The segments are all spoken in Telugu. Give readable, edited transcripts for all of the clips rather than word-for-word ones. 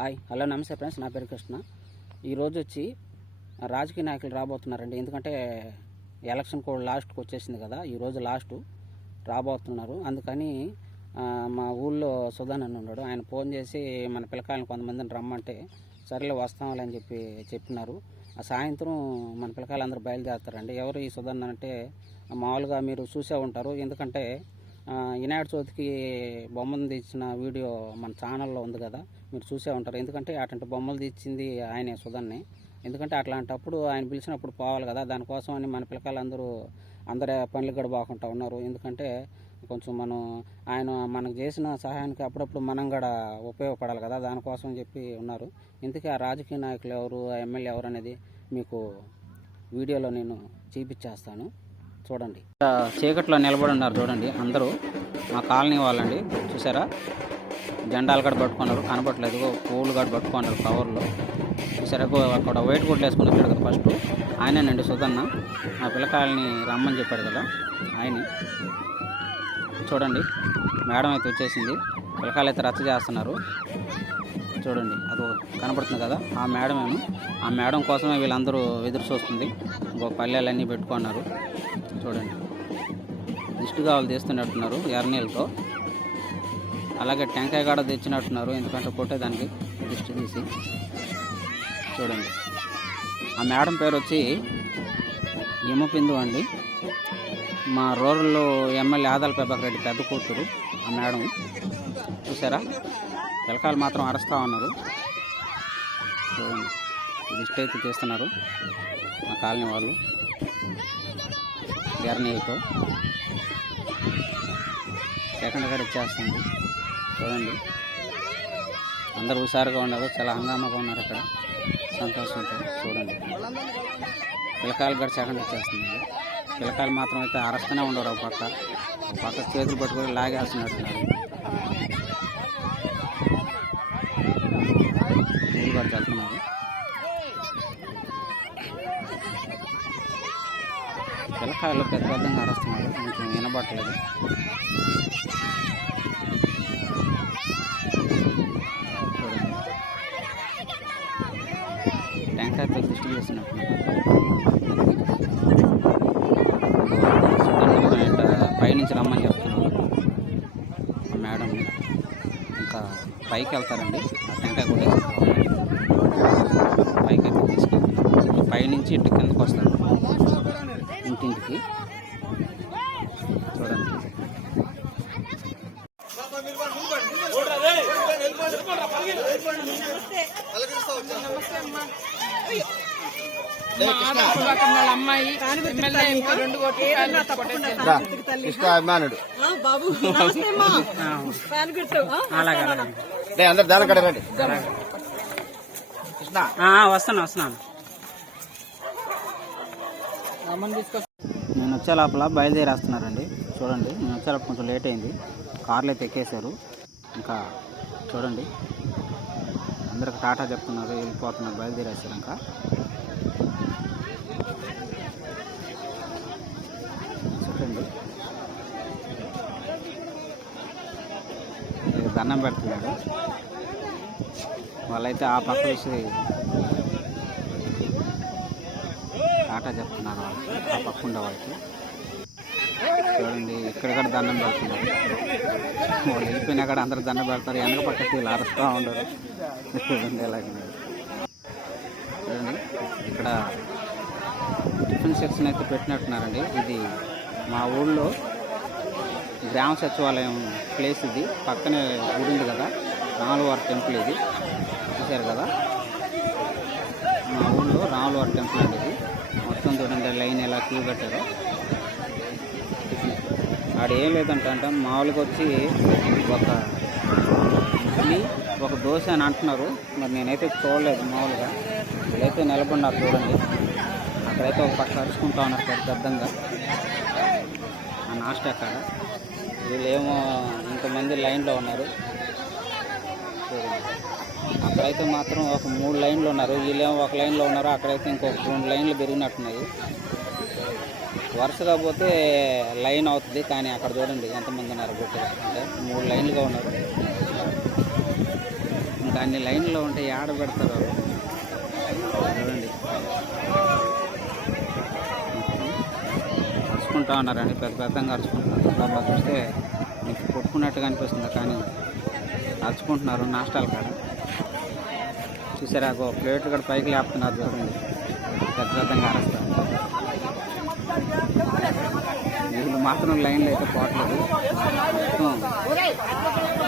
హాయ్ హలో నమస్తే ఫ్రెండ్స్, నా పేరు కృష్ణ. ఈరోజు వచ్చి రాజకీయ నాయకులు రాబోతున్నారండి. ఎందుకంటే ఎలక్షన్ కూడా లాస్ట్కి వచ్చేసింది కదా, ఈరోజు లాస్ట్ రాబోతున్నారు. అందుకని మా ఊళ్ళో సుధాన్ అని ఉన్నాడు, ఆయన ఫోన్ చేసి మన పిల్లకాయలను కొంతమందిని రమ్మంటే సరేలే వస్తాంలే అని చెప్పినారు. ఆ సాయంత్రం మన పిల్లకాయలందరూ బయలుదేరుతారండి. ఎవరు ఈ సుధాన్ అంటే మామూలుగా మీరు చూసే ఉంటారు, ఎందుకంటే వినాయక చవితికి బొమ్మను తెచ్చిన వీడియో మన ఛానల్లో ఉంది కదా, మీరు చూసే ఉంటారు. ఎందుకంటే అటువంటి బొమ్మలు తెచ్చింది ఆయనే, సుధాన్ని. ఎందుకంటే అట్లాంటప్పుడు ఆయన పిలిచినప్పుడు పోవాలి కదా, దానికోసం అని మన పిల్లకాయలందరూ అందరి పనులు గడబాకుండా ఉన్నారు. ఎందుకంటే కొంచెం ఆయన మనకు చేసిన సహాయానికి అప్పుడప్పుడు మనం కూడా ఉపయోగపడాలి కదా, దానికోసం చెప్పి ఉన్నారు. ఇందుకే ఆ రాజకీయ నాయకులు ఎవరు, ఆ ఎమ్మెల్యే ఎవరు అనేది మీకు వీడియోలో నేను చూపించేస్తాను, చూడండి. చీకట్లో నిలబడి ఉన్నారు చూడండి, అందరూ మా కాలనీ వాళ్ళండి. చూసారా, జెండాలు కూడా పట్టుకున్నారు, కనపట్లేదు. పూలు కూడా పట్టుకున్నారు కవర్లో. చూసారా, అక్కడ వైట్ కోట్లు వేసుకుని వచ్చాడు కదా ఫస్ట్, ఆయనేనండి సుధన్న. మా పిల్లకాయలని రమ్మని చెప్పాడు కదా ఆయనే. చూడండి, మేడం అయితే వచ్చేసింది, పిల్లకాయలు అయితే రచ్చ చేస్తున్నారు. చూడండి, అది కనపడుతుంది కదా, ఆ మేడమేను. ఆ మేడం కోసమే వీళ్ళందరూ ఎదురు చూస్తుంది. ఇంకో పల్లెలన్నీ పెట్టుకున్నారు. చూడండి, దిష్టి కావాలి తీస్తున్నట్టున్నారు ఎర్రనీళ్ళతో. అలాగే టెంకాయ కూడా తెచ్చినట్టున్నారు, ఎందుకంటే కొట్టేదానికి దిష్టి తీసి. చూడండి, ఆ మేడం పేరు వచ్చి యమపిందు అండి. మా రూరల్ ఎమ్మెల్యే ఆదాల ప్రభాకర్ రెడ్డి పెద్ద కూతురు ఆ మేడం. చూసారా, పిల్లకాయలు మాత్రం అరుస్తూ ఉన్నారు. చూడండి, దిష్టి అయితే తీస్తున్నారు మా కాలనీ వాళ్ళు ఎర్రనీళ్ళతో. సెకండ్ కూడా ఇచ్చేస్తుంది. చూడండి, అందరూ హుషారుగా ఉన్నారు, చాలా హంగామాగా ఉన్నారు ఇక్కడ, సంతోషంతో. చూడండి, పిల్లకాయలు కూడా సెకండ్ ఇచ్చేస్తుంది. పిల్లకాయలు మాత్రం అయితే అరస్తూనే ఉండరు, ఒక పక్క చేతులు పట్టుకొని లాగేస్తున్నట్టున్నారు. నీళ్ళు కూడా చల్లుతున్నారు. పిల్లకాయలు పెద్ద పెద్దగా అరుస్తున్నారు, కొంచెం వినబట్టలేదు. చూడండి, టెంకాయతో దృష్టి చేసినట్టున్నారు. పైనుంచి రమ్మని చెప్తున్నారు మేడం. ఇంకా పైకి వెళ్తారండి, ఆ టెంకాయ కొట్టేసి పైకి అయితే తీసుకెళ్తున్నారు. పైనుంచి ఇటు కిందకు వస్తారు ఇంటింటికి. చూడండి, అమ్మాయి వస్తున్నాను. నేను వచ్చే లోపల బయలుదేరేస్తున్నారండి. చూడండి, నేను వచ్చే లోపల కొంచెం లేట్ అయింది, కార్లు అయితే ఎక్కేశారు. ఇంకా చూడండి, అందరికి టాటా చెప్తున్నారు, వెళ్ళిపోతున్నారు, బయలుదేరేస్తారు. ఇంకా చూడండి, దండం పెడుతున్నాడు. వాళ్ళైతే ఆ పక్క వేసి టాటా చెప్తున్నారు వాళ్ళకి, ఆ పక్క ఉండే వాళ్ళకి. చూడండి, ఇక్కడ దండం పెడుతున్నారు. వాళ్ళు వెళ్ళిపోయినా కూడా అందరూ దండం పెడతారు, వెనక పక్కకి వీళ్ళు అరుస్తూ ఉండరు. చూడండి ఎలాగే. చూడండి, ఇక్కడ టిఫిన్ సెక్షన్ అయితే పెట్టినట్టున్నారండి. ఇది మా ఊళ్ళో గ్రామ సచివాలయం ప్లేస్. ఇది పక్కనే గుడి ఉంది కదా, రాములవారి టెంపుల్. ఇది చూశారు కదా, మా ఊళ్ళో రాములవారి టెంపుల్ అండి. ఇది మొత్తం చూడండి, లైన్ ఎలా క్యూ కట్టారో. ఆడ ఏం లేదంటే మామూలుగా వచ్చి ఒక ఇడ్లీ, ఒక దోశ అని అంటున్నారు. మరి నేనైతే చూడలేదు. మామూలుగా వీళ్ళైతే నిలబడినారు చూడండి, అక్కడైతే ఒక పక్క అరుచుకుంటా ఉన్నారు పెద్దంగా ఆ నాస్టా కాడ. వీళ్ళేమో ఇంతమంది లైన్లో ఉన్నారు చూడండి. అక్కడైతే మాత్రం ఒక 3 లైన్లు ఉన్నారు, వీళ్ళేమో ఒక లైన్లో ఉన్నారు. అక్కడైతే ఇంకొక 2 లైన్లు పెరిగినట్టున్నాయి. వరుసగా పోతే లైన్ అవుతుంది, కానీ అక్కడ చూడండి ఎంతమంది ఉన్నారు. గుర్తుగా అంటే 3 లైన్లుగా ఉన్నారు. ఇంకా అన్ని లైన్లో ఉంటే ఆడ పెడతారు చూడండి. అరుచుకుంటా ఉన్నారండి, పెద్ద పెద్దగా అరుచుకుంటున్నారు. అలా చూస్తే మీకు కొట్టుకున్నట్టుగా అనిపిస్తుంది, కానీ అరుచుకుంటున్నారు నాష్టాలు కాడ. చూసారా, ప్లేట్ కూడా పైకి లేపుతున్నారు చూడండి, పెద్ద పెద్దగా అరుస్తారు. వీళ్ళు మాత్రం లైన్లో అయితే పోవట్లేదు, మొత్తం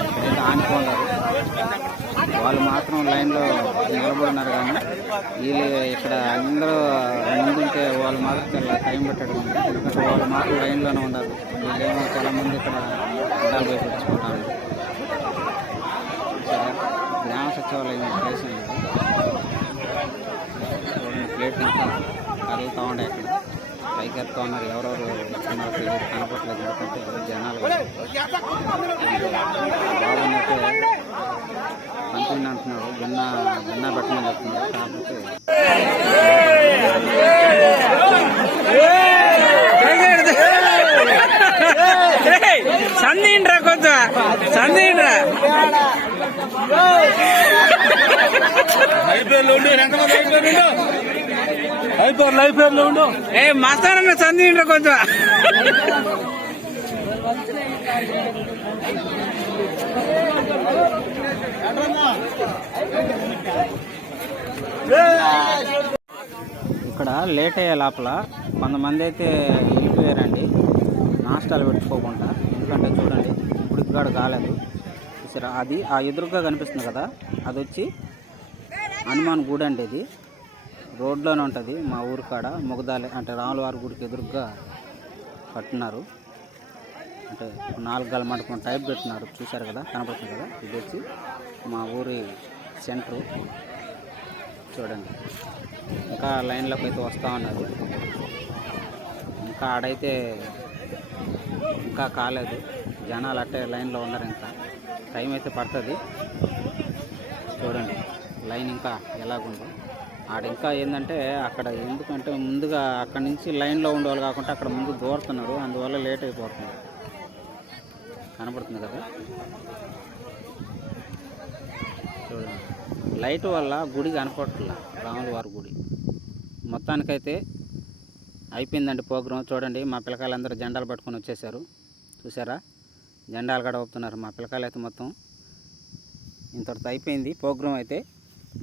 ఇక్కడైతే ఆనుకున్నారు. వాళ్ళు మాత్రం లైన్లో నిలబడినారు, కానీ వీళ్ళు ఇక్కడ అందరూ ముందుంటే వాళ్ళు మాత్రం చాలా టైం పెట్టడం ఉంది. ఎందుకంటే వాళ్ళు మాత్రం లైన్లోనే ఉన్నారు. వీళ్ళేమో చాలామంది ఇక్కడ అడ్డాలు పోయి పెట్టుకుంటారు. గ్రామ సచివాలయం ప్లేస్ అండి. చూడండి, ప్లేట్ ఇంకా కదులుతూ ఉండే అక్కడ పైకి ఎత్తా ఉన్నారు. ఎవరెవరు వస్తున్నారు తెలియదు, కనపట్లేదు. ఎందుకంటే జనాలు బాగున్నట్టే పంపింది అంటున్నారు. గిన్నా పెట్టమని చెప్తున్నారు. కాకపోతే సందీండ్రా కొంచెం సందీండ్రా ఏ మస్తానన్న సందీండ్రా కొంచెం. ఇక్కడ లేట్ అయ్యే లోపల కొంతమంది అయితే వెళ్ళిపోయారండి, నాష్టాలు పెట్టుకోకుండా. ఎందుకంటే చూడండి, ఇప్పుడు ఇక్కడ కాలేదు. సరే, అది ఆ ఎదురుగా కనిపిస్తుంది కదా, అది వచ్చి హనుమాన్ గుడి అండి. ఇది రోడ్లోనే ఉంటుంది, మా ఊరు కాడ మొగదాలి అంటే రాములవారి గుడికి ఎదురుగా కట్టున్నారు. అంటే 4 గల మండపం టైప్ పెట్టినారు, చూశారు కదా, కనపడుతుంది కదా. ఇది వచ్చి మా ఊరి సెంటరు. చూడండి, ఇంకా లైన్లోకి అయితే వస్తూ ఉన్నారు. ఇంకా ఆడైతే ఇంకా కాలేదు, జనాలు అట్టే లైన్లో ఉన్నారు. ఇంకా టైం అయితే పడుతుంది. చూడండి లైన్ ఇంకా ఎలాగుందో. ఆడ ఇంకా ఏంటంటే అక్కడ, ఎందుకంటే ముందుగా అక్కడి నుంచి లైన్లో ఉండేవాళ్ళు కాకుండా అక్కడ ముందు దూరుతున్నారు, అందువల్ల లేట్ అయిపోతుంది. కనపడుతుంది కదా, చూడండి. లైట్ వల్ల గుడి కనపడట్లా, రాముల వారి గుడి. మొత్తానికైతే అయిపోయిందండి ప్రోగ్రాం. చూడండి, మా పిల్లకాయలందరూ జెండాలు పట్టుకొని వచ్చేసారు. చూసారా, జెండాలు కూడా ఊపుతున్నారు. మా పిల్లకాయలు అయితే మొత్తం ఇంతటితో అయిపోయింది ప్రోగ్రాం. అయితే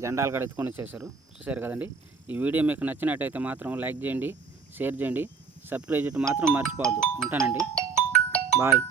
జెండాలు కూడా ఎత్తుకొని వచ్చేసారు. చూసారు కదండి. ఈ వీడియో మీకు నచ్చినట్టయితే మాత్రం లైక్ చేయండి, షేర్ చేయండి, సబ్స్క్రైబ్ చేయడం మాత్రం మర్చిపోవద్దు. ఉంటానండి, బాయ్.